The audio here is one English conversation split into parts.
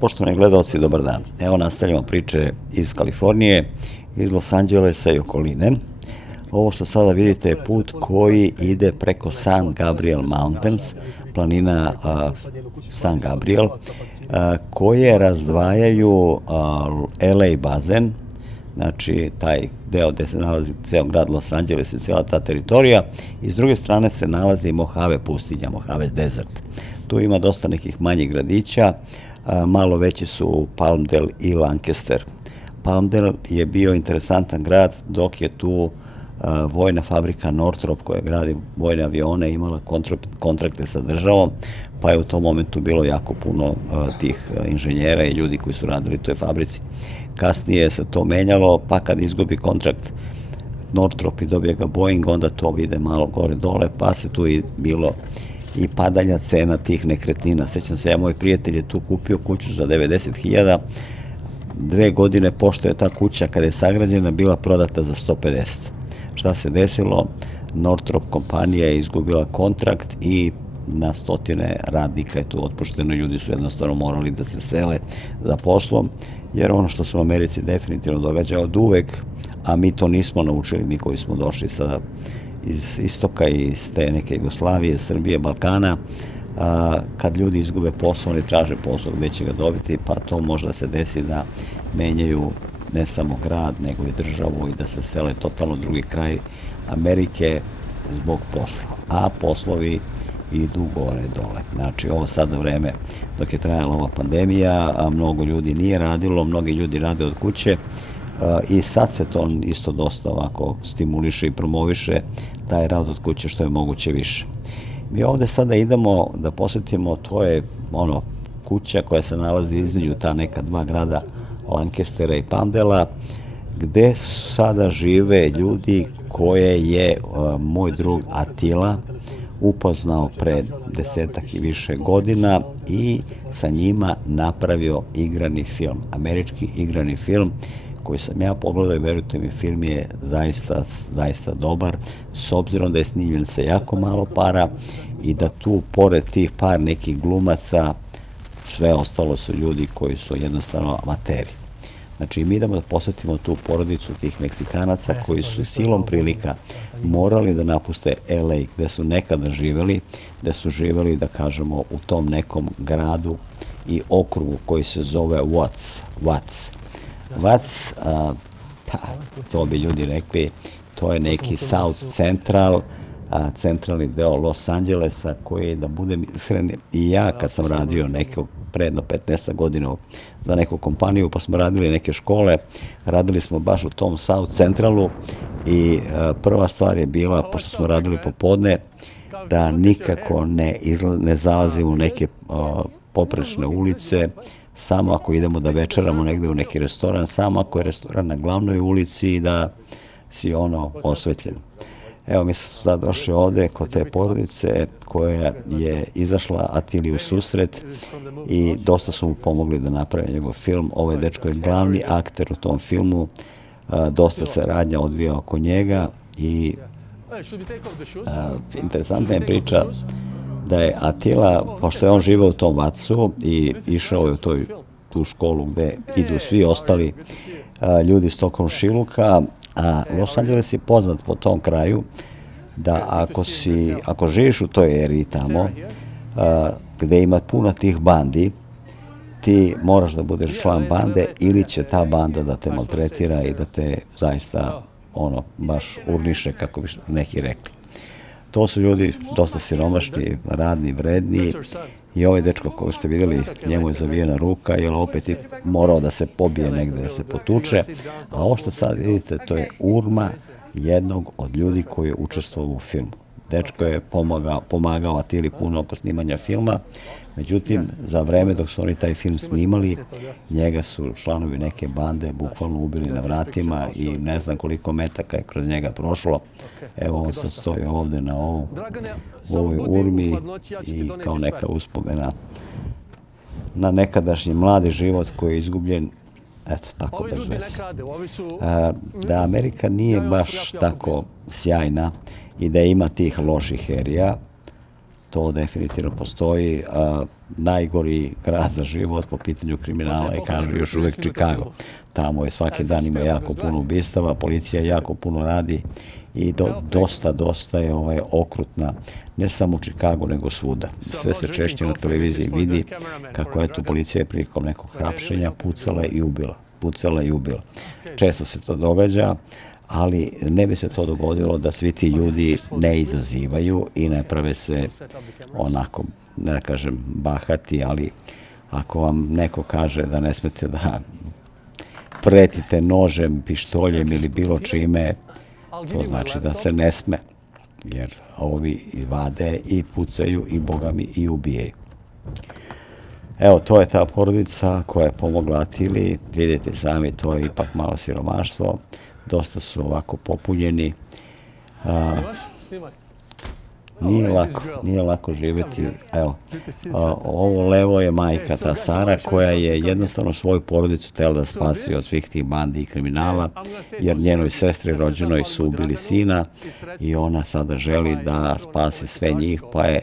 Poštovani gledalci, dobar dan. Evo nastavljamo priče iz Kalifornije, iz Los Angelesa i okoline. Ovo što sada vidite je put koji ide preko San Gabriel Mountains, planina San Gabriel, koje razdvajaju LA bazen, znači taj deo gde se nalazi ceo grad Los Angeles i cijela ta teritorija, i s druge strane se nalazi Mojave pustinja, Mojave desert. Tu ima dosta nekih manjih gradića, malo veći su Palmdale i Lancaster. Palmdale je bio interesantan grad dok je tu vojna fabrika Northrop koja gradi vojne avione imala kontrakte sa državom, pa je u tom momentu bilo jako puno tih inženjera i ljudi koji su radili u toj fabrici. Kasnije se to menjalo, pa kad izgubi kontrakt Northrop i dobije ga Boeing, onda to ide malo gore dole, pa se tu i bilo i padanja cena tih nekretnina. Sećam se, moj prijatelj je tu kupio kuću za 90.000, 2 godine pošto je ta kuća kada je sagrađena bila prodata za 150. Šta se desilo? Northrop kompanija je izgubila kontrakt i na stotine radnika je tu otpušteno, ljudi su jednostavno morali da se sele za poslom, jer ono što se u Americi definitivno događa od uvek, a mi to nismo naučili, mi koji smo došli iz istoka i iz te neke Jugoslavije, Srbije, Balkana, kad ljudi izgube posao, oni traže posao gde će ga dobiti, pa to može da se desi da menjaju ne samo grad, nego i državu i da se sele totalno drugi kraj Amerike zbog posla. A poslovi idu gore dole. Znači, ovo sada vreme dok je trajala ova pandemija, a mnogo ljudi nije radilo, mnogi ljudi rade od kuće i sad se to isto dosta ovako stimuliše i promoviše taj rad od kuće što je moguće više. Mi ovde sada idemo da posetimo, to je kuća koja se nalazi između ta neka dva grada Lancastera i Palmdela, gde sada žive ljudi koje je moj drug Attila upoznao pre 10-ak i više godina i sa njima napravio igrani film, američki igrani film koji sam ja pogledao i verujte mi, film je zaista dobar, s obzirom da je snimljen sa jako malo para i da tu, pored tih par nekih glumaca, sve ostalo su ljudi koji su jednostavno amateri. Znači, mi idemo da posetimo tu porodicu tih Meksikanaca koji su silom prilika morali da napuste LA gde su nekada živeli, gde su živeli, da kažemo, u tom nekom gradu i okrugu koji se zove Watts, to bi ljudi rekli, to je neki South Central, centralni deo Los Angelesa koji, da budem iskren, i ja kad sam radio predno 15 godina za neku kompaniju, pa smo radili neke škole, radili smo baš u tom South Centralu i prva stvar je bila, pošto smo radili popodne, da nikako ne zalazimo u neke poprečne ulice, samo ako idemo da večeramo negde u neki restoran, samo ako je restoran na glavnoj ulici i da si osvetljen. Evo, mi smo sad došli ovde kod te porodice koja je izašla Attili u susret i dosta su mu pomogli da napravi njegov film. Ovaj dečko je glavni akter u tom filmu, dosta se radnja odvija oko njega i interesantna je priča da je Attila, pošto je on živeo u tom Wattsu i išao je u tu školu gde idu svi ostali ljudi iz tog komšiluka, a Los Angeles je poznat po tom kraju da ako živiš u toj eriji tamo gde ima puno tih bandi, ti moraš da budeš član bande ili će ta banda da te maltretira i da te zaista baš urniše, kako bi neki rekli. To su ljudi dosta siromašni, radni, vredni i ovaj dečko kojeg ste vidjeli, njemu je zavijena ruka, jer opet je morao da se pobije negde, da se potuče. A ovo što sad vidite, to je urma jednog od ljudi koji je učestvovao u filmu. Dečko je pomagao Attili puno oko snimanja filma, međutim, za vreme dok su oni taj film snimali, njega su članovi neke bande bukvalno ubili na vratima i ne znam koliko metaka je kroz njega prošlo. Evo, on sad stoji ovde na ovoj urmi i kao neka uspomena na nekadašnji mladi život koji je izgubljen, eto, tako bez veze. Da Amerika nije baš tako sjajna i da ima tih loših erija, to definitivno postoji. Najgori grad za život po pitanju kriminala je, kažu, još uvek Čikago. Tamo je svaki dan ima jako puno ubistava, policija jako puno radi i dosta je okrutna, ne samo u Čikagu, nego svuda. Sve se češće na televiziji vidi kako je tu policija prilikom nekog hapšenja pucala i ubila. Često se to događa, ali ne bi se to dogodilo da svi ti ljudi ne izazivaju i ne prave se onako, ne da kažem bahati, ali ako vam neko kaže da ne smete da pretite nožem, pištoljem ili bilo čime, to znači da se ne sme, jer ovi vade i pucaju i bogami i ubijaju. Evo, to je ta porodica koja je pomogla Attili. Vidite sami, to je ipak malo siromaštvo. Dosta su ovako popunjeni. Nije lako živjeti. Evo, ovo levo je majka, ta Sara, koja je jednostavno svoju porodicu htjela da spasi od svih tih bandi i kriminala, jer njenoj sestri rođenoj su ubili sina i ona sada želi da spasi sve njih, pa je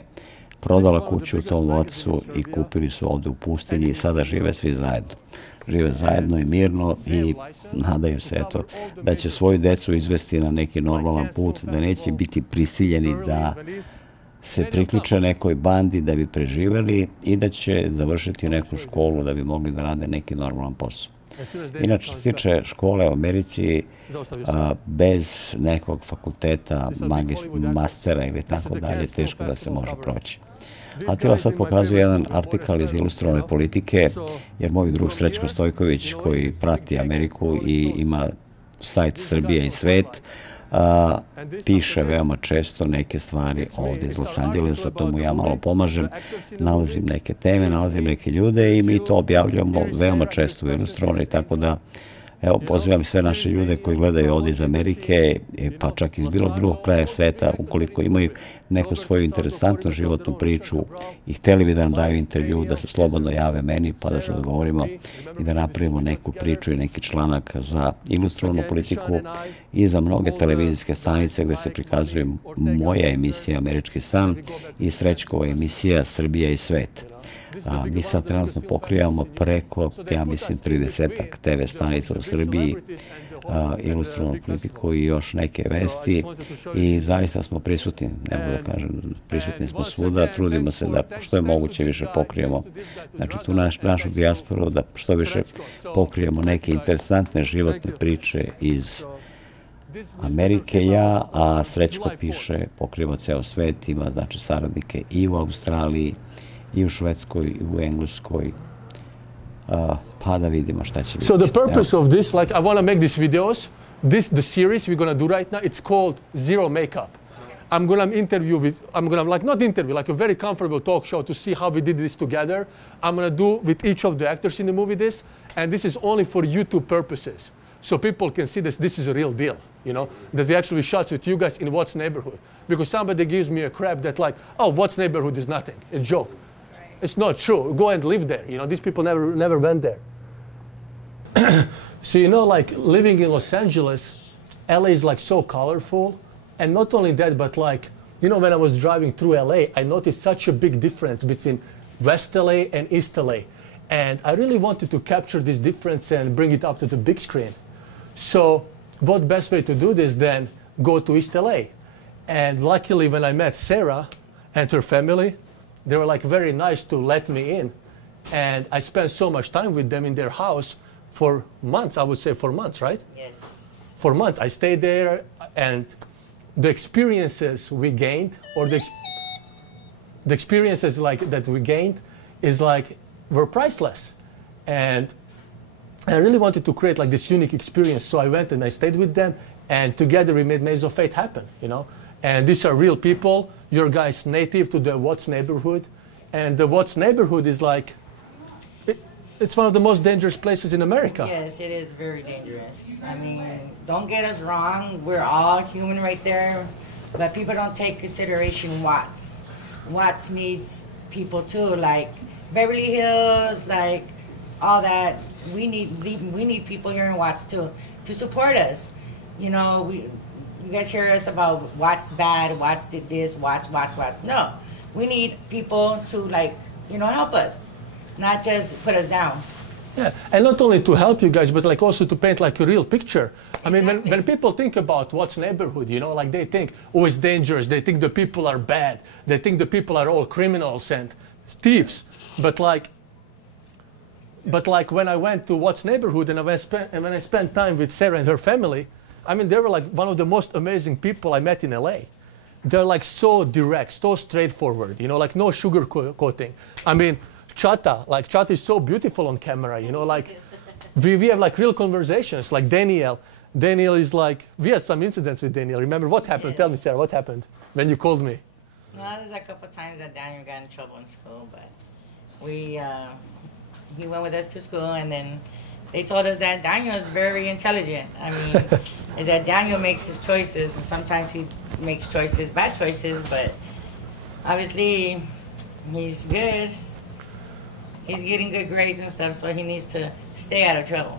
prodala kuću u tom ocu i kupili su ovde u pustinji i sada žive svi zajedno. Žive zajedno i mirno i nadaju se, eto, da će svoju decu izvesti na neki normalan put, da neće biti prisiljeni da se priključe nekoj bandi da bi preživeli i da će završiti neku školu da bi mogli da rade neki normalan posao. Inače, što se tiče škole u Americi, bez nekog fakulteta, mastera ili tako dalje, teško da se može proći. Attila sad pokazuje jedan artikal iz ilustrovane politike, jer moj drug Srećko Stojković, koji prati Ameriku i ima sajt Srbije i svet, piše veoma često neke stvari ovde iz Los Angelesa, to mu ja malo pomažem, nalazim neke teme, nalazim neke ljude i mi to objavljamo veoma često u ilustrovane, tako da evo, pozivam sve naše ljude koji gledaju ovde iz Amerike, pa čak iz bilo drugog kraja sveta, ukoliko imaju neku svoju interesantnu životnu priču i hteli bi da nam daju intervju, da se slobodno jave meni, pa da se dogovorimo i da napravimo neku priču i neki članak za ilustrovanu politiku i za mnoge televizijske stanice gde se prikazuje moja emisija Američki san i Srećkova emisija Srbija i svet. Mi sad trenutno pokrivamo preko, ja mislim, 30-ak TV stanica u Srbiji, ilustrovanu politiku i još neke vesti i zaista smo prisutni, ne mogu da kažem, prisutni smo svuda, trudimo se da što je moguće više pokrijemo, znači tu našu dijasporu, da što više pokrijemo neke interesantne životne priče iz Amerike ja, a Srećko piše, pokriva ceo svet, ima znači saradnike i u Australiji, i u Švedskoj, i u Engleskoj, pa da vidimo šta će biti. So the purpose of this, like I want to make these videos, the series we're going to do right now, it's called Zero Makeup. I'm going to like, not interview, like a very comfortable talk show to see how we did this together. I'm going to do with each of the actors in the movie this, and this is only for YouTube purposes. So people can see this is a real deal, you know, that we actually shot with you guys in What's Neighborhood. Because somebody gives me a crap that like, oh, What's Neighborhood is nothing, it's a joke. It's not true. Go and live there. You know, these people never went there. So, you know, like living in Los Angeles, LA is like so colorful. And not only that, but like, you know, when I was driving through LA, I noticed such a big difference between West LA and East LA. And I really wanted to capture this difference and bring it up to the big screen. So what best way to do this than go to East LA? And luckily when I met Sarah and her family, they were like very nice to let me in. And I spent so much time with them in their house for months, I would say 4 months, right? Yes. 4 months. I stayed there and the experiences we gained, or the experiences like that we gained is like, were priceless. And I really wanted to create like this unique experience. So I went and I stayed with them and together we made Maze of Fate happen, you know? And these are real people. Your guy's native to the What's neighborhood. And the What's neighborhood is like, it's one of the most dangerous places in America. Yes, it is very dangerous. I mean, don't get us wrong. We're all human right there. But people don't take consideration Watts. Watts needs people too, like Beverly Hills, like all that. We need people here in Watts too to support us. You know, you guys hear us about Watts bad, Watts did this, Watts. No, we need people to like, you know, help us, not just put us down. Yeah, and not only to help you guys, but like also to paint like a real picture. I mean, Exactly. when people think about what's neighborhood, you know, like they think, oh, it's dangerous. They think the people are bad. They think the people are all criminals and thieves. But like when I went to what's neighborhood and when I spent time with Sarah and her family, I mean, they were like one of the most amazing people I met in LA. They're like so direct, so straightforward, you know, like no sugar coating. I mean, Chata is so beautiful on camera, you know, like we have like real conversations, like Daniel is like, we had some incidents with Daniel. Remember what happened? Yes. Tell me, Sarah, what happened when you called me? Well, there's a couple times that Daniel got in trouble in school, but he went with us to school, and then they told us that Daniel is very intelligent. I mean, is that Daniel makes his choices, and sometimes he makes bad choices, but obviously he's good. He's getting good grades and stuff, so he needs to stay out of trouble.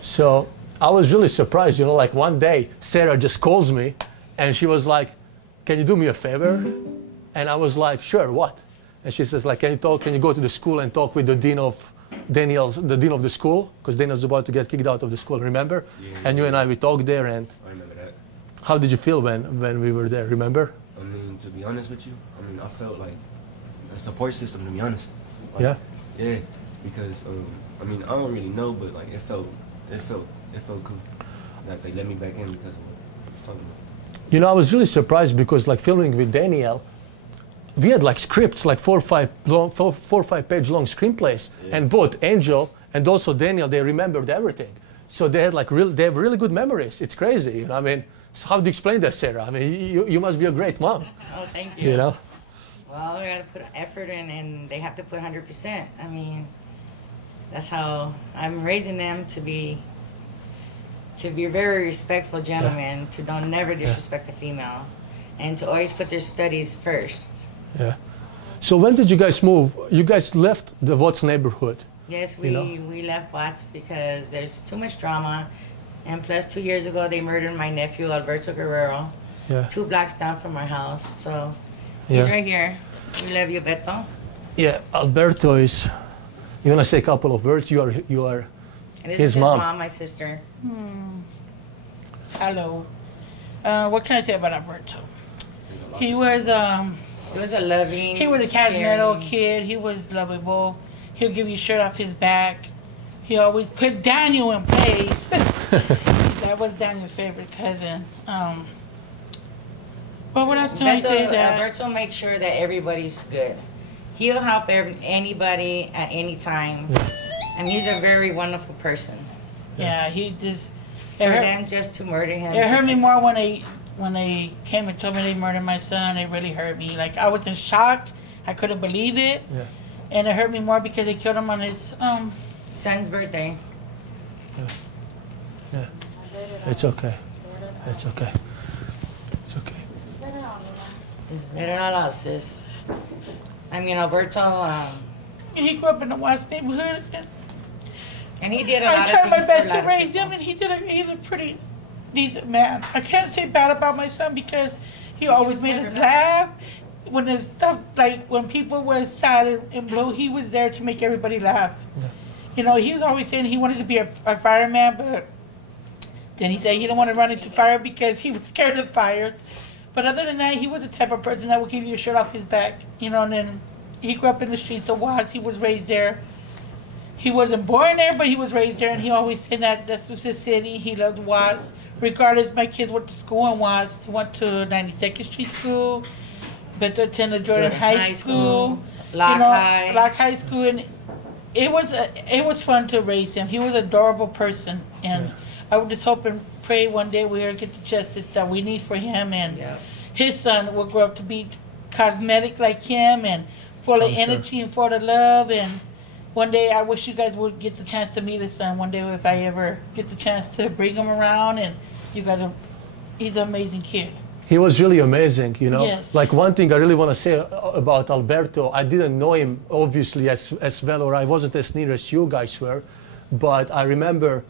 So I was really surprised, you know, like one day Sarah just calls me and she was like, can you do me a favor? And I was like, sure, what? And she says like, can you go to the school and talk with the dean of the school? Because Daniel's about to get kicked out of the school, remember? Yeah. And you and we talked there, and I remember that. how did you feel when we were there, remember? I mean, to be honest with you, I mean, I felt like a support system, to be honest. Like, Yeah? Yeah, because, I mean, I don't really know, but like, it felt cool. Like, they let me back in because of what I was talking about. You know, I was really surprised because like filming with Daniel, we had like scripts, like 4 or 5 page long screenplays, Yeah. and both Angel and also Daniel, they remembered everything. So they had like they have really good memories. It's crazy, you know. I mean, so how do you explain that, Sarah? I mean, you must be a great mom. Oh, thank you. You know. Well, we got to put effort in, and they have to put 100%. I mean, that's how I'm raising them to be very respectful gentlemen, to don't never disrespect a female, and to always put their studies first. Yeah. So when did you guys move? You guys left the Watts neighborhood. Yes, You know? we left Watts because there's too much drama, and plus 2 years ago they murdered my nephew Alberto Guerrero, Yeah. 2 blocks down from our house. So Yeah. he's right here. We love you, Beto. Yeah. Alberto is. You wanna say a couple of words? You are. And this His is his mom. mom, my sister. Hello. What can I say about Alberto? There's a lot He to was He was a loving. he was a charismatic caring- kid. He was lovable. He'll give you a shirt off his back. He always put Daniel in place. That was Daniel's favorite cousin. But what else can I say? That Alberto makes sure that everybody's good. He'll help anybody at any time. And he's a very wonderful person. yeah, he just For it hurt, them just to murder him. it hurt me more when they came and told me they murdered my son. It really hurt me. Like I was in shock. I couldn't believe it. Yeah. And it hurt me more because they killed him on his Son's birthday. Yeah. It's okay. It's okay. It's okay. It's better not us, sis. I mean, Alberto, he grew up in the West neighborhood. and he did a I lot of tried my things best for a to lot of raise him, people. and he's a pretty decent man. I can't say bad about my son because he always made us laugh. When there's stuff like when people were sad and blue, he was there to make everybody laugh. Yeah. You know, he was always saying he wanted to be a fireman, but then he said he didn't want to run into fire because he was scared of fires. But other than that, he was the type of person that would give you a shirt off his back. You know, and then he grew up in the streets of Watts. He was raised there. He wasn't born there, but he was raised there, and he always said that this was his city. He loved Watts. Regardless, my kids went to school in Watts. They went to 92nd Street School, but they attended Jordan High School, Locke High. Locke High School, and it was fun to raise him. He was an adorable person, and I would just hope and pray one day we'll get the justice that we need for him, and Yeah. his son will grow up to be cosmetic like him and full of I'm sure. energy and full of love. And one day I wish you guys would get the chance to meet his son one day if I ever get the chance to bring him around. And you guys are, he's an amazing kid. He was really amazing, you know. Yes. Like one thing I really want to say about Alberto, I didn't know him obviously as well, or I wasn't as near as you guys were, but I remember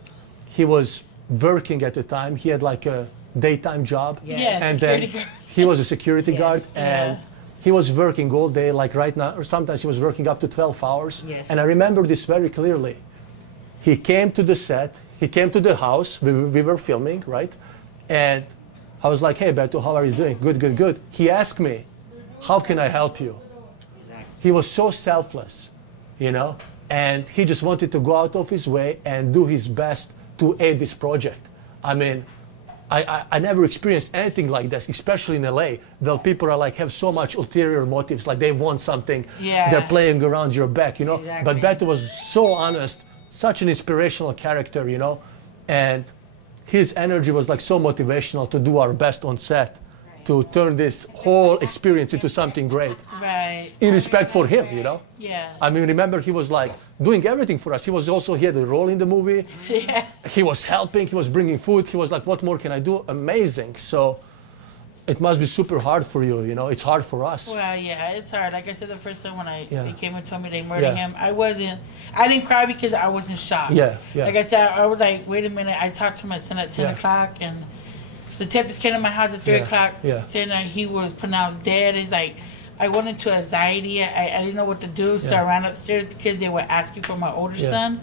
he was working at the time. He had like a daytime job, Yes. and then security guard. he was a security guard, Yes. and he was working all day, like right now, or sometimes he was working up to 12 hours. Yes. And I remember this very clearly. He came to the set, he came to the house, we were filming, right? And I was like, hey, Beto, how are you doing? Good, good, good. He asked me, how can I help you? He was so selfless, you know? And he just wanted to go out of his way and do his best to aid this project. I mean, I never experienced anything like this, especially in LA, where people are like, have so much ulterior motives, like they want something, they're playing around your back, you know? But Beto was so honest, such an inspirational character, you know? And his energy was like so motivational to do our best on set, to turn this whole experience into something great. Right. In respect for him, you know? Yeah. I mean, remember, he was like doing everything for us. He had a role in the movie. Yeah. He was helping, he was bringing food. He was like, what more can I do? Amazing. So it must be super hard for you, you know? It's hard for us. Well, yeah, it's hard. Like I said, the first time when they came and told me they murdered Yeah. him, I didn't cry because I wasn't shocked. Yeah, yeah. Like I said, I was like, wait a minute. I talked to my son at 10 o'clock, and the detectives came to my house at 3 o'clock saying that he was pronounced dead. It's like, I went into anxiety. I didn't know what to do, so I ran upstairs because they were asking for my older son.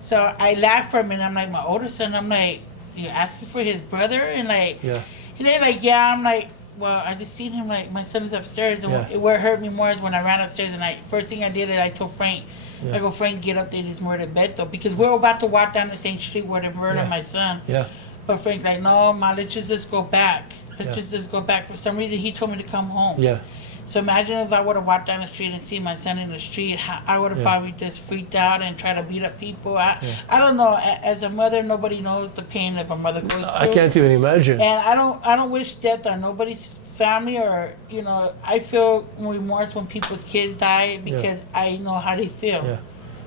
So I laughed for a minute. I'm like, my older son? I'm like, you're asking for his brother? And like, and they're like, yeah. I'm like, well, I just seen him, like, my son is upstairs. And what hurt me more is when I ran upstairs, and first thing I did is I told Frank, I go, Frank, get up there, this murdered Beto. Because we're about to walk down the same street where they murdered my son. But Frank like, no, Ma, let's just go back. Let's just go back. For some reason, he told me to come home. So imagine if I would have walked down the street and seen my son in the street, I would have probably just freaked out and tried to beat up people. I don't know. As a mother, nobody knows the pain that a mother goes through. I can't even imagine. And I don't wish death on nobody's family, or, you know, I feel remorse when people's kids die because I know how they feel.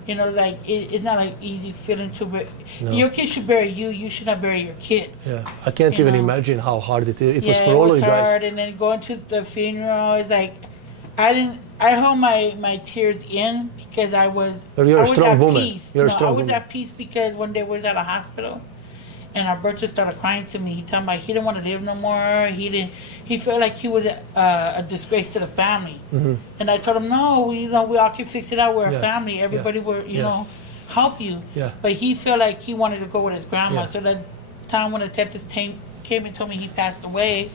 You know, like, it's not like easy feeling to bury. Your kids should bury you. You should not bury your kids. I can't even imagine how hard it is. It was for all of you guys. It was hard, and then going to the funeral, it's like, I held my tears in because I was a strong woman. Peace. I was at peace because one day we was at a hospital, and Alberto started crying to me. He told me he didn't want to live no more. He felt like he was a disgrace to the family. And I told him, no, you know, we all can fix it out. We're a family. Everybody will, you know, help you. But he felt like he wanted to go with his grandma. So that time when the detectives came and told me he passed away,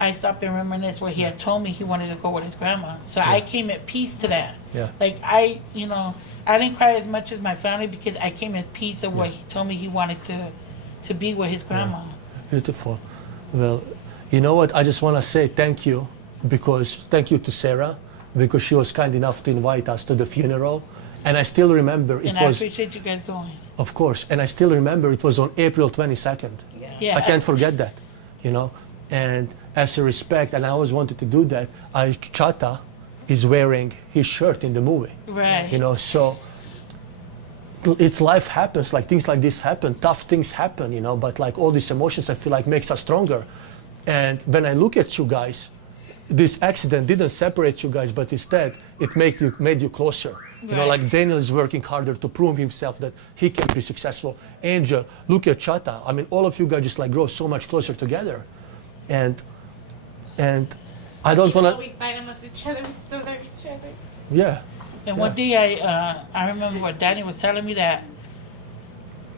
I stopped and reminisced where he had told me he wanted to go with his grandma. So I came at peace to that. Like, I didn't cry as much as my family because I came at peace of what he told me he wanted to be with his grandma. Beautiful. Well, you know what? I just want to say thank you to Sarah, because she was kind enough to invite us to the funeral. And I still remember I appreciate you guys going. Of course. And I still remember it was on April 22nd. I can't forget that, you know. And as a respect, and I always wanted to do that, Chata is wearing his shirt in the movie. Right. You know, so it's life happens, like things like this happen, tough things happen, you know, but like all these emotions I feel like makes us stronger. And when I look at you guys, this accident didn't separate you guys, but instead it made you closer. You know, like Daniel is working harder to prove himself that he can be successful. Angel, look at Chata. I mean, all of you guys just like grow so much closer together. And I don't want to. We fight amongst each other. We still love each other. Yeah. And one day I remember what Danny was telling me that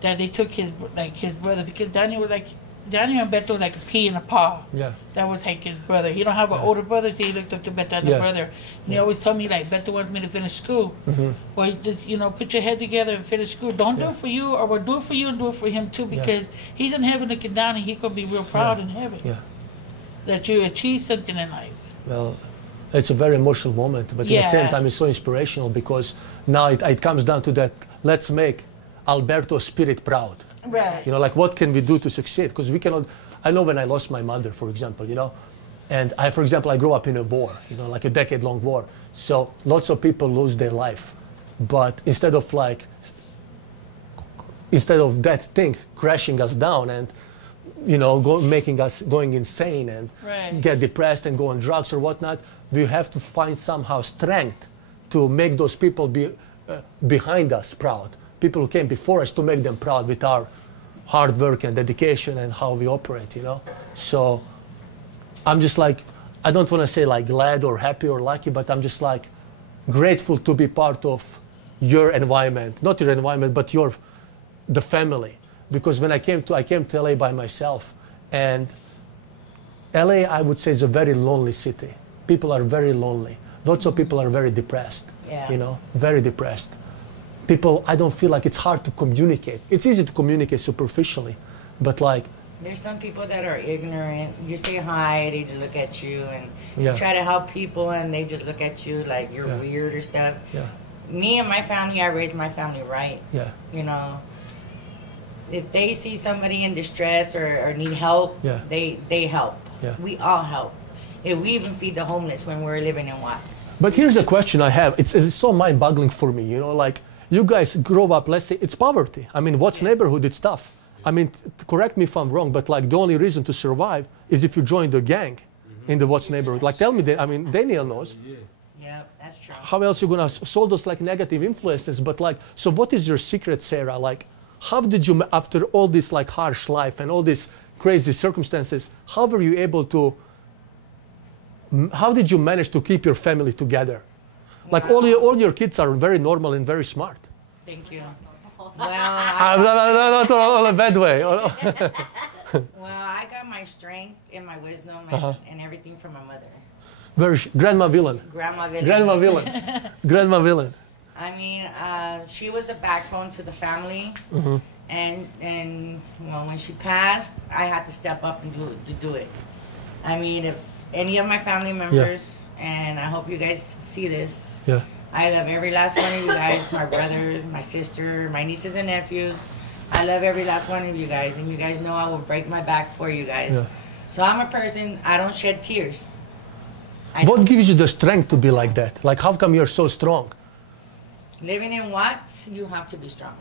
they took his brother, because Danny and Beto were like a pea and a paw. Yeah. That was like his brother. He don't have an older brother, so he looked up to Beto as a brother. And he always told me, like, Beto wants me to finish school. Well, just, you know, put your head together and finish school. Don't do it for you, or we'll do it for you and do it for him too, because he's in heaven looking down, and he could be real proud in heaven that you achieved something in life. Well, it's a very emotional moment, but at the same time it's so inspirational, because now it comes down to that, let's make Alberto's spirit proud. Right. You know, like, what can we do to succeed? Because we cannot. I know when I lost my mother, for example, you know, and for example, I grew up in a war, you know, like a decade-long war. So lots of people lose their life, but instead of that thing crashing us down and, you know, making us going insane and get depressed and go on drugs or whatnot, we have to find somehow strength to make those people behind us proud. People who came before us, to make them proud with our hard work and dedication and how we operate, you know. So I'm just like, I don't want to say like glad or happy or lucky, but I'm just like grateful to be part of your environment, not your environment, but the family. Because when I came to LA by myself, and LA, I would say, is a very lonely city. People are very lonely. Lots of people are very depressed, you know, very depressed. People, I don't feel like it's hard to communicate. It's easy to communicate superficially, but like, there's some people that are ignorant. You say hi, they just look at you, and Yeah. you try to help people, and they just look at you like you're Yeah. weird or stuff. Yeah. Me and my family, I raised my family right. yeah, You know, if they see somebody in distress or need help, Yeah. they help. Yeah. We all help. If we even feed the homeless when we're living in Watts. But here's a question I have. It's so mind-boggling for me. You know, like you guys grow up. Let's say it's poverty. I mean, Watts neighborhood? It's tough. I mean, correct me if I'm wrong, but like the only reason to survive is if you join the gang in the Watts neighborhood. Like, tell me, I mean, Daniel knows. Yeah, that's true. How else you gonna solve those like negative influences? But like, so what is your secret, Sarah? Like, how did you, after all this like harsh life and all these crazy circumstances, how were you able to? How did you manage to keep your family together? Like all your kids are very normal and very smart. Thank you. Well, Not in a bad way. well, I got my strength and my wisdom and everything from my mother. Grandma Villain. Grandma Villain. Grandma Villain. Grandma Villain. I mean, she was the backbone to the family. And well, when she passed, I had to step up and do it. I mean, if any of my family members, and I hope you guys see this, Yeah. I love every last one of you guys, my brothers, my sister, my nieces and nephews. I love every last one of you guys, and you guys know I will break my back for you guys. Yeah. So I'm a person, I don't shed tears. What gives you the strength to be like that? Like, how come you're so strong? Living in Watts, you have to be strong.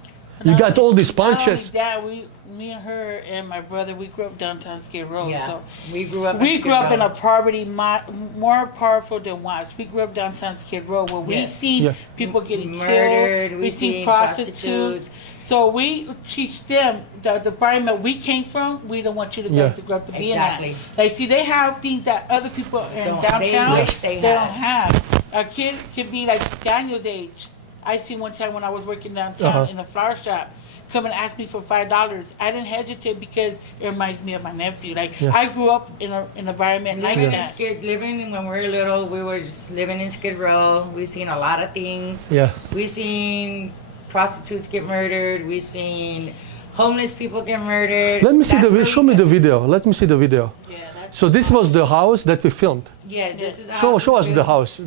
You got all these Not only punches. that, me and her and my brother, we grew up downtown Skid Row. Yeah, So we grew up. we grew up in a poverty more powerful than Watts. We grew up downtown Skid Row where we Yes. see Yeah. people getting Murdered, killed. we We see seen prostitutes. prostitutes. So we teach them the environment we came from. We don't want you to guys Yeah. to grow up to be Exactly. in that. Like, see, they have things that other people in Don't- downtown they wish they don't had. have. A kid could be like Daniel's age. I seen one time when I was working downtown in a flower shop, come and ask me for $5. I didn't hesitate because it reminds me of my nephew. Like, Yeah. I grew up in an environment like Living in that. living when we were little, we were just living in Skid Row. We seen a lot of things. Yeah. We seen prostitutes get murdered. We seen homeless people get murdered. Let me see That's the where show me the video. Let me see the video. Yeah, that's, So this was the house that we filmed. yeah, this is the Show house us we the built. house.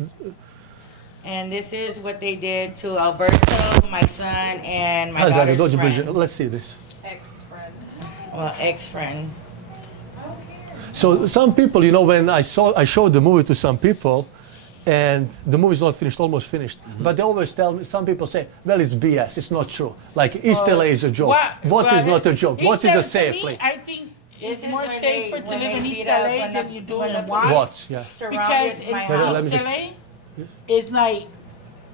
And this is what they did to Alberto, my son, and my Ajde, daughter's dođi bliže. friend. Let's see this. Ex-friend. Well, ex-friend. So some people, you know, when I showed the movie to some people, and the movie's not finished, almost finished. But they always tell me, some people say, well, it's BS, it's not true. Like, East LA is a joke. What is not a joke? What is a safe place? I think This it's is more when safer they- to when live they in East beat up LA when than the- you do when in the Watts. Watts, yeah. Because Surrounded in my Let me house. East just- LA, it's like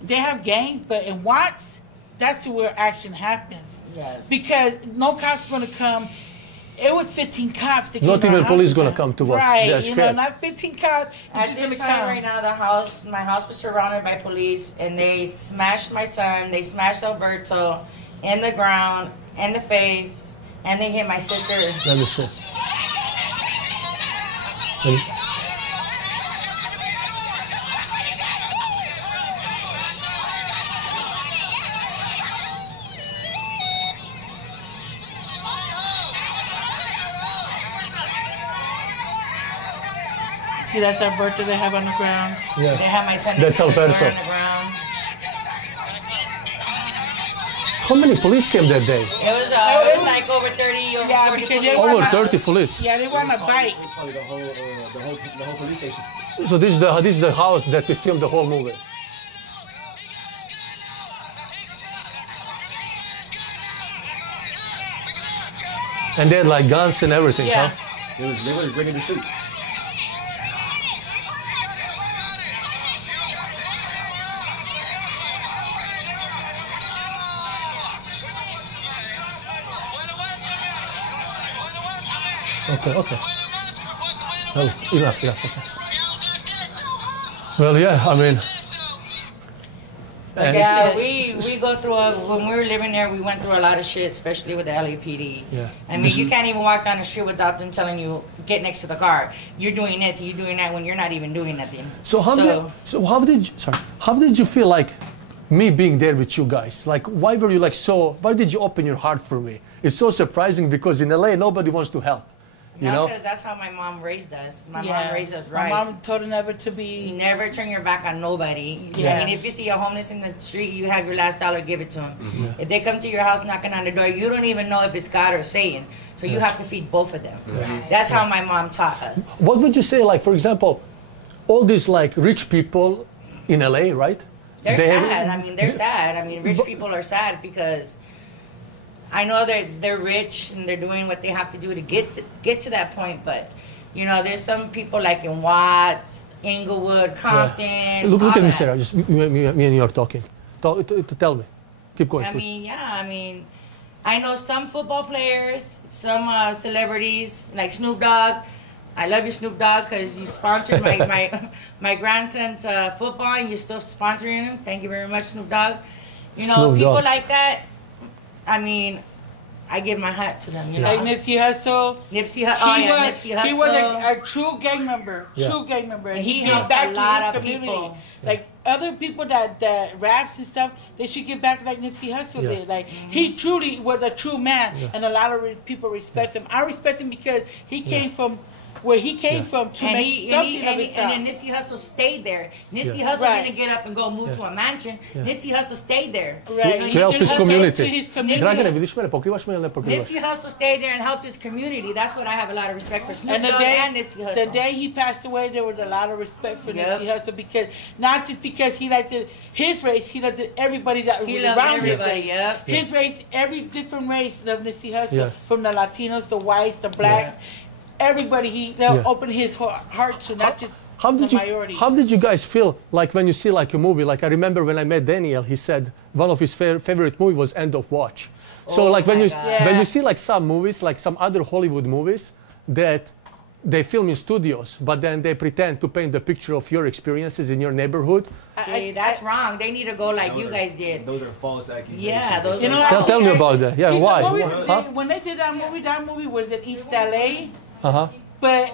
they have gangs, but in Watts, that's where action happens. Yes. Because no cops going to come. It was 15 cops that came Not to our even house police one gonna time. come to us. Right, That's you know, correct. not 15 cops. At just this gonna time come. right now, my house was surrounded by police, and they smashed my son. They smashed Alberto in the ground, in the face, and they hit my sister. Let me see. Let me- See, that's Alberto they have on the ground. They Yeah. had my son. That's on the Alberto. ground. How many police came that day? It was like over 30 or Yeah, 40 because police. they were Over not- 30 police. Yeah, they were on a bike. Probably the whole police station. So this is the house that we filmed the whole movie. And they had like guns and everything, Yeah. huh? They were ready to shoot. Okay, okay. Well, enough, okay. Well, yeah, I mean. Yeah, we go through when we were living there, we went through a lot of shit, especially with the LAPD. Yeah. I mean, you can't even walk down the street without them telling you, get next to the car. You're doing this, you're doing that when you're not even doing nothing. So how did you feel like me being there with you guys? Like, why were you like why did you open your heart for me? It's so surprising because in LA, nobody wants to help. You know? Because that's how my mom raised us. My mom raised us right. My mom told her never to be... Never turn your back on nobody. Yeah. I mean, if you see a homeless in the street, you have your last dollar, give it to them. If they come to your house knocking on the door, you don't even know if it's God or Satan. So you have to feed both of them. That's how my mom taught us. What would you say, like, for example, all these, like, rich people in LA, right? They're sad. I mean, they're sad. I mean, rich people are sad because... I know they're rich and they're doing what they have to do to get to that point, but you know, there's some people like in Watts, Inglewood, Compton. Yeah. Look at me, Sarah. Just me and you are talking. Tell me. Keep going. I mean, yeah. I mean, I know some football players, some celebrities like Snoop Dogg. I love you, Snoop Dogg, because you sponsored my grandson's football and you're still sponsoring him. Thank you very much, Snoop Dogg. You know, Snoop people Dogg. like that. I mean, I give my hat to them, you know. Like Nipsey Hussle. Nipsey Hussle. He was a true gang member. Yeah. True gang member. And he gave helped back a to lot his of community. people. Like other people that raps and stuff, they should give back like Nipsey Hussle Yeah. did. Like he truly was a true man, and a lot of people respect him. I respect him because he came from where he came from to make something of himself. And then Nipsey Hussle stayed there. Nipsey Hussle didn't get up and go move to a mansion. Nipsey Hussle stayed there. Right. To help his community. To his community. Dragane, vidiš mene, pokrivaš me ili ne pokrivaš? Nipsey Hussle stayed there and helped his community. That's what I have a lot of respect for Snoop And Dogg and Nipsey Hussle. the day he passed away, there was a lot of respect for Yep. Nipsey Hussle because not just because he liked his race, he loved everybody that He was loved around everybody, his race. yep. His race, every different race loved Nipsey Hussle, Yeah. from the Latinos, the whites, the blacks. Everybody, he opened his heart to not just the minority. How did you guys feel like when you see like a movie? Like I remember when I met Daniel, he said one of his favorite movie was End of Watch. So like when you see like some movies, like some other Hollywood movies that they film in studios, but then they pretend to paint the picture of your experiences in your neighborhood. See, that's wrong. They need to go like you guys did. Those are false accusations. Yeah, those You know, are Tell me about that. Yeah, See, why? When they did that movie was in East LA. Uh-huh. But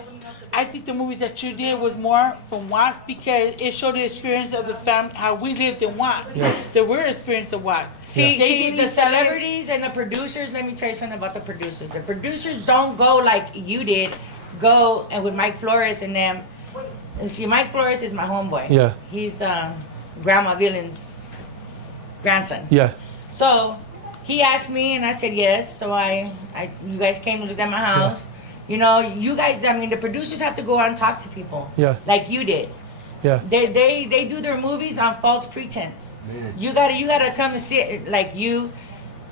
I think the movies that you did was more from Watts because it showed the experience of the family, how we lived in Watts, the real experience of Watts. See, the celebrities and the producers, let me tell you something about the producers. The producers don't go like you did, go and with Mike Flores and them. And see, Mike Flores is my homeboy. Yeah. He's Grandma Villain's grandson. Yeah. So he asked me and I said yes. So you guys came to look at my house. You know, you guys, I mean, the producers have to go out and talk to people. Yeah. Like you did. Yeah. They do their movies on false pretense. Man. You gotta come and sit like you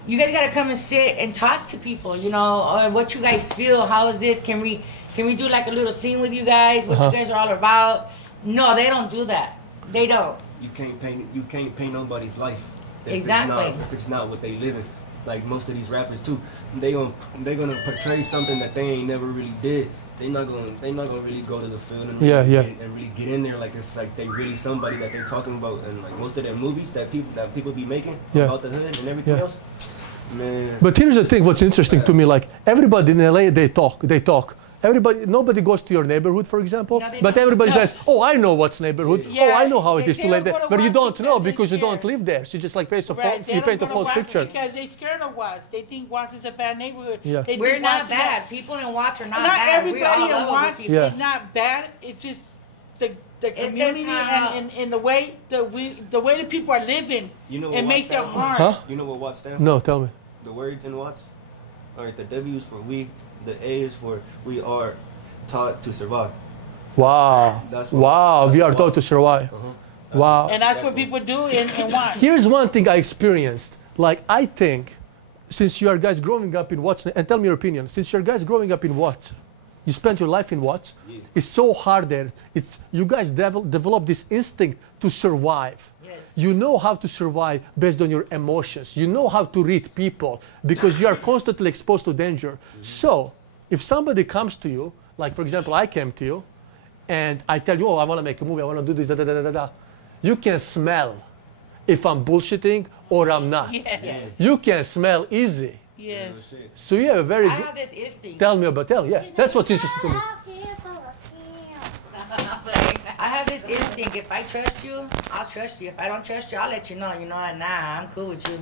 guys gotta come and sit and talk to people, you know, what you guys feel, how is this? Can we do like a little scene with you guys, what you guys are all about? No, they don't do that. They don't. You can't paint nobody's life. Exactly. If it's not what they live in. Like most of these rappers too, they're gonna portray something that they ain't never really did. They're not gonna really go to the field and really get in there like if like they really somebody that they're talking about. And like most of their movies that people be making about the hood and everything else, man. But here's the thing: what's interesting to me, like everybody in LA, they talk. Nobody goes to your neighborhood, for example, but everybody says, "Oh, I know what's neighborhood. Yeah. Oh, I know how it is to live there." But you don't know because because you don't live there. So you just like paint a false picture. Because they scared of Watts. They think Watts is a bad neighborhood. Yeah. We're not bad. People in Watts are not Not bad. everybody in Watts Yeah. is not bad. It's just the community and the way the people are living. You know it makes it hard. Huh? You know what Watts stands for? No, tell me. The words in Watts? Alright, the W is for we, the A is for we are taught to survive. Wow. We are taught to survive. Wow. And that's what people do in Watts. Here's one thing I experienced. Like, I think, since you are guys growing up in Watts, and tell me your opinion, since you're guys growing up in Watts, you spent your life in Watts, it's so hard there. You guys develop this instinct to survive. Yes. You know how to survive based on your emotions. You know how to read people because you are constantly exposed to danger. So, if somebody comes to you, like for example, I came to you, and I tell you, oh, I want to make a movie, I want to do this, da, da, da, da, da, you can smell if I'm bullshitting or I'm not. Yes. You can smell easy. Yes. So you have a very I good... have this instinct. Tell me about, yeah. That's what's interesting to me. I have this instinct. If I trust you, I'll trust you. If I don't trust you, I'll let you know. You know, nah, I'm cool with you.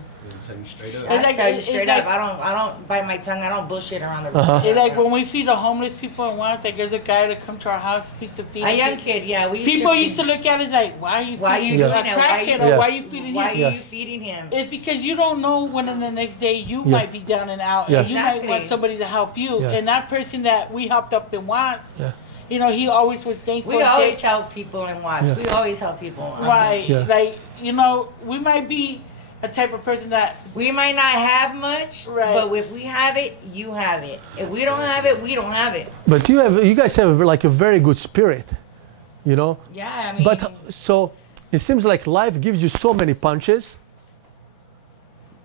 Tell you straight up. I tell you straight up. I don't bite my tongue. I don't bullshit around the room. It's like when we feed the homeless people and once, like there's a guy that come to our house, we used to feed A him. young kid, yeah. People used to look at us like, why are you feeding doing a that? crackhead or why are you feeding him? Why are you feeding him? It's because you don't know when in the next day you might be down and out and you might want somebody to help you. And that person that we helped up in once, you know, he always was thankful. We always help people in Watts. We always help people. Right. Like, you know, we might be a type of person that... We might not have much, but if we have it, you have it. If we don't have it, we don't have it. But you guys have like a very good spirit, you know? Yeah, I mean... But so, it seems like life gives you so many punches,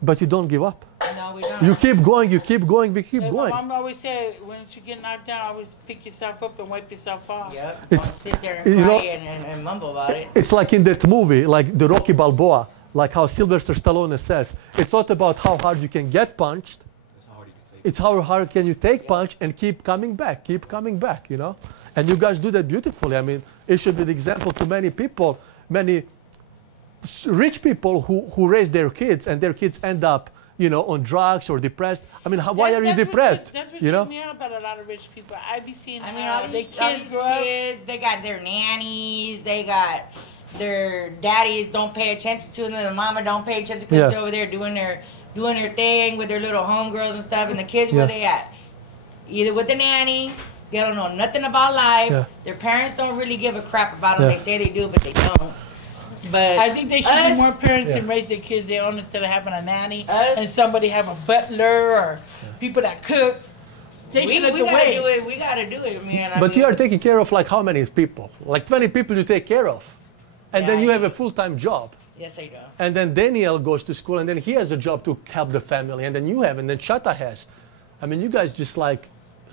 but you don't give up. No, we don't. You keep going, we keep My going. mom always said, when you get knocked down, always pick yourself up and wipe yourself off. Yep. Don't sit there and cry and mumble about it. It's like in that movie, like the Rocky Balboa, like how Sylvester Stallone says, it's not about how hard you can get punched, it's how hard can you take punch and keep coming back, you know? And you guys do that beautifully. I mean, it should be the example to many people, many rich people who raise their kids and their kids end up, you know, on drugs or depressed. I mean, why are you depressed? That's what you know? me out about a lot of rich people. I be seeing, I mean, all these kids, they got their nannies, they got their daddies don't pay attention to them, the mama don't pay attention because they're over there doing their thing with their little homegirls and stuff, and the kids, where they at? Either with the nanny, they don't know nothing about life, their parents don't really give a crap about them, they say they do, but they don't. But I think they should be more parents and raise their kids their own instead of having a nanny and somebody have a butler or people that cooks. They should look away. We gotta do it, man. But you are taking care of like how many people? Like 20 people you take care of. And then you have a full-time job. Yes, I do. And then Daniel goes to school and then he has a job to help the family. And then you have, and then Chata has. I mean, you guys just like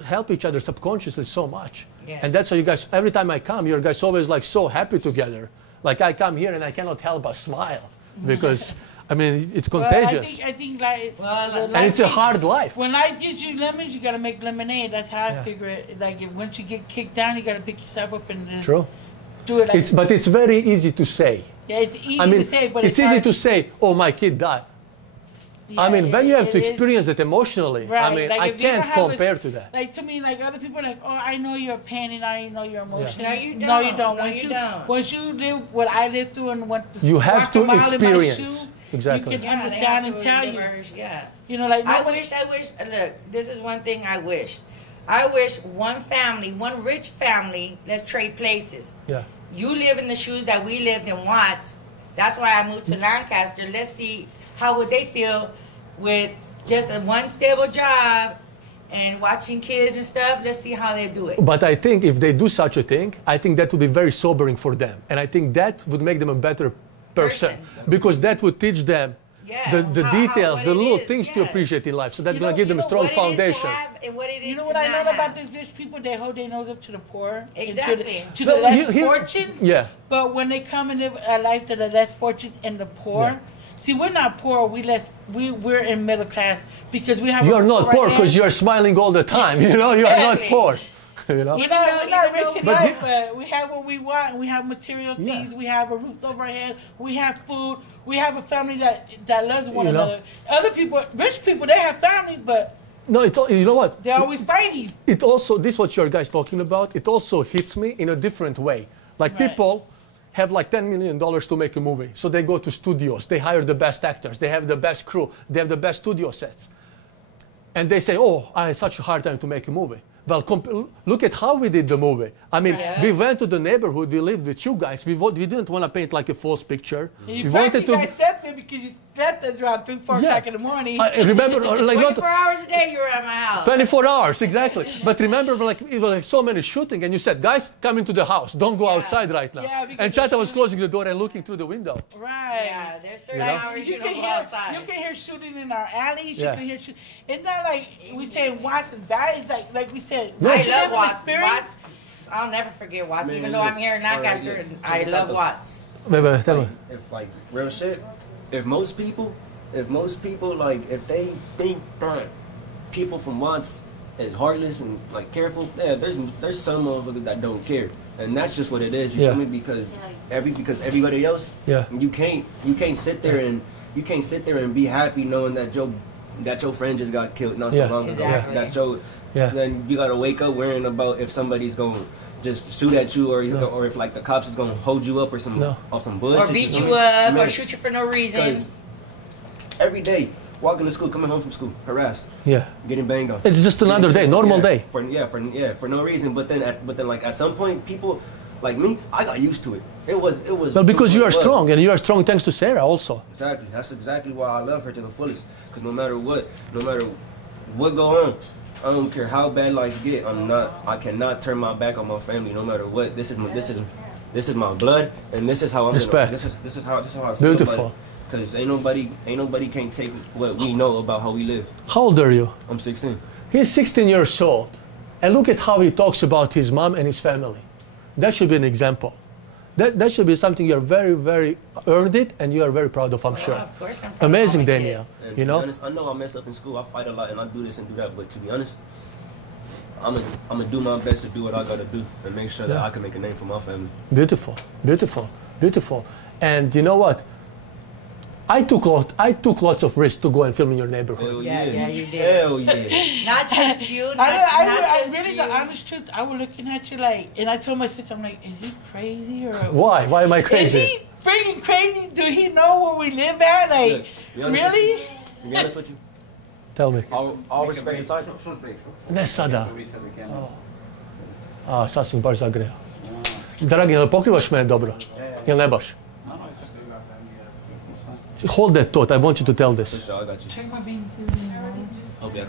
help each other subconsciously so much. Yes. And that's why you guys, every time I come, you guys always like so happy together. Like I come here and I cannot help but smile because, I mean, it's contagious. I think like, and it's a hard life. When I teach you lemons, you gotta make lemonade. That's how I figure it. Like once you get kicked down, you gotta pick yourself up and just do it. Like but it's very easy to say. Yeah, it's easy to say, but it's easy to say, oh, my kid died. Yeah, I mean, when you have to experience it emotionally, I mean, like I can't compare to that. Like to me, like other people are like, oh, I know your pain and I know your emotion. No, you don't. No, you don't. No, you don't. Once you live what I lived through and what you have to experience. Exactly. You can understand and tell you. Yeah. You know, like I wish. Look, this is one thing I wish. I wish one family, one rich family, let's trade places. Yeah. You live in the shoes that we lived in Watts. That's why I moved to Lancaster. Let's see how would they feel with just a one stable job and watching kids and stuff. Let's see how they do it. But I think if they do such a thing, I think that would be very sobering for them. And I think that would make them a better person. Because that would teach them the details, the little things to appreciate in life. So that's going to give them a strong foundation. You know what I know about these rich people? They hold their nose up to the poor. Exactly. To the less fortunate. Yeah. But when they come and live a life to the less fortunate and the poor, see, we're not poor. We're in middle class because we have. You are not poor because you are smiling all the time. You know, you are not poor. You know? We're not rich in life, but we have what we want. We have material things. We have a roof over our head. We have food. We have a family that loves one another. Other people, rich people, they have family, but no, you know what? They're always fighting. It also, this is what your guys talking about. It also hits me in a different way. Like people have like $10 million to make a movie, so they go to studios. They hire the best actors. They have the best crew. They have the best studio sets, and they say, "Oh, I had such a hard time to make a movie." Well, look at how we did the movie. I mean, we went to the neighborhood, we lived with you guys. We didn't want to paint like a false picture. And we wanted to. Slept there because you slept there around 3, 4 o'clock in the morning. I remember, like 24 hours a day you were at my house. 24 hours, exactly. But remember, like it was like so many shooting, and you said, "Guys, come into the house. Don't go outside right now." Yeah, and Chata was closing the door and looking through the window. Right. Yeah, there's certain hours you don't go outside. You can hear shooting in our alleys. You can hear shooting. It's not like we say Watts is bad. It's like we said. No, I love Watts. I'll never forget Watts, Man, even though I'm here in Lancaster. I love Watts. Tell me. If like real shit, if most people like if they think that people from Watts is heartless and like careful, yeah, there's some motherfuckers that don't care, and that's just what it is. You feel me? Because everybody else, you can't sit there and be happy knowing that your friend just got killed not so long ago. Then you gotta wake up worrying about if somebody's gonna just shoot at you, or if like the cops is gonna hold you up or some bullshit, or beat you up, or shoot you for no reason. Every day, walking to school, coming home from school, harassed, getting banged on. It's just another day, normal day. For no reason. But then like at some point, people like me, I got used to it. It was. Well, because you are strong, and you are strong thanks to Sarah also. Exactly. That's exactly why I love her to the fullest. Because no matter what go on, I don't care how bad life get. I cannot turn my back on my family no matter what. This is my blood, and this is how I'm. Respect. This is how I feel. Beautiful. Because ain't nobody can take what we know about how we live. How old are you? I'm 16. He's 16 years old, and look at how he talks about his mom and his family. That should be an example. That should be something you're very, very earned it, and you are very proud of, I'm sure. Of course, I'm proud. Amazing, Daniel. And you know. To be honest, I know I mess up in school. I fight a lot, and I do this and do that. But to be honest, I'm gonna do my best to do what I gotta do and make sure that I can make a name for my family. Beautiful, beautiful, beautiful. And you know what? I took lots of risks to go and film in your neighborhood. Hell Yeah, you did. Hell yeah. Not just you. I really, the honest truth, I was looking at you like, and I told my sister, I'm like, is he crazy or? Why? Why am I crazy? Is he freaking crazy? Do he know where we live at? Like, really? To be honest with you. Tell me. All respect aside. Ne sada. Sasvim baš zagreo. Dragi, jel pokrivaš mene dobro? Jel ne baš? Hold that thought. I want you to tell this. For sure, I got you. Check my beans. Hope you